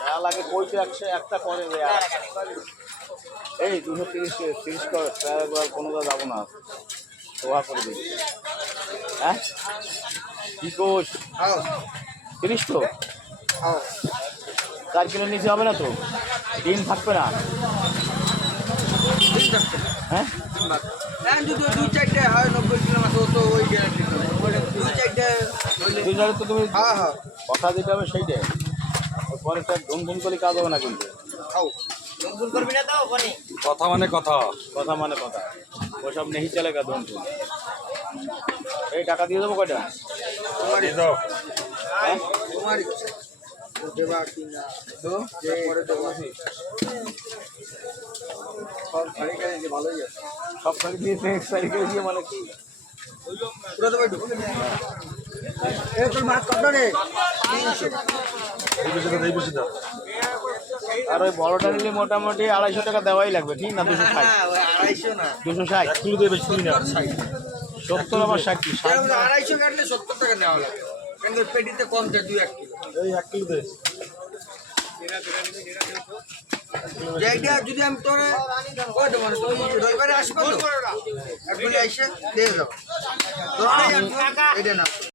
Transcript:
যা লাগে কইতে একটা করে এই 230 করে কোনো যাবো না দোয়া করে দিই। হ্যাঁ কি কোচ 30 তো 4 কিলো নিচে হবে না তো, ডিম থাকবে না। হ্যাঁ যদি 2-4টা হয় 90 কিলো মাছ তো ওই গ্যারান্টি তো 2-4টা তো তুমি হ্যাঁ হ্যাঁ কথা দিতে হবে সেইটাই, পরে স্যার ধুম করে কাজ হবে না কিন্তু। করবি না তো কথা মানে কথা, কথা মানে কথা, ওসব নেই চলেগা ধুম। এই টাকা দিয়ে দেবো কয়টা? দিয়ে দাও। হ্যাঁ তোমার দেবা কি না তো পরে দেবো সব গাড়ি গাড়ি ভালোই আছে সব গাড়ি দিয়েছে, এক তারিখে দিয়ে মানে কি পুরো তো ঢুকে এই তোর মাছ কত রে 300 এই বেশি দাও। আর ওই বড়টা নিলে মোটামুটি 250 টাকা দেওয়াই লাগবে, ঠিক না? 260 হ্যাঁ ওই 250 না 260 1 কিলো দিয়ে বেশি তুই না। 70 আবার 60 কি 250 কাটলে 70 টাকা নেওয়া লাগে কারণ ওই পেটিতে কম যায় 2-1 কিলো এই 1 কিলো দে। যেটা যদি আমি তোরে কই দেবো না তুই রবিবারে আসবে তো একবারে এসে দিয়ে যাও তোর এটা না